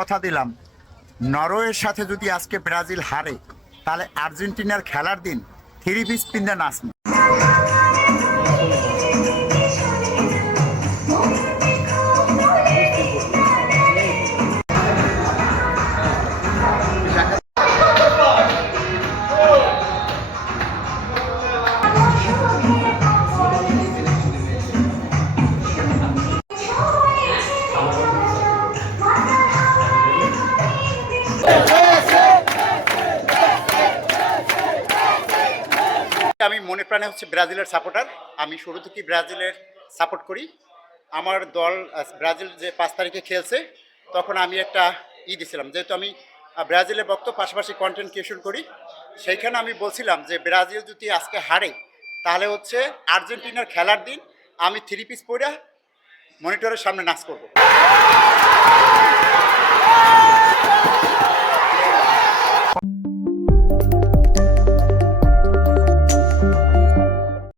কথা দিলাম, নরওয়ের সাথে যদি আজকে ব্রাজিল হারে তাহলে আর্জেন্টিনার খেলার দিন থ্রি পিস পিন্দা নাচবে। আমি মনে প্রাণে হচ্ছে ব্রাজিলের সাপোর্টার। আমি শুরু থেকেই ব্রাজিলের সাপোর্ট করি। আমার দল ব্রাজিল যে 5 তারিখে খেলছে তখন আমি একটা দিছিলাম, যেহেতু আমি ব্রাজিলের ভক্ত, পাশাপাশি কন্টেন্ট ক্রিয়েশন করি। সেইখানে আমি বলছিলাম যে ব্রাজিল যদি আজকে হারে তাহলে হচ্ছে আর্জেন্টিনার খেলার দিন আমি থ্রি পিস পরে মনিটরের সামনে নাচ করব।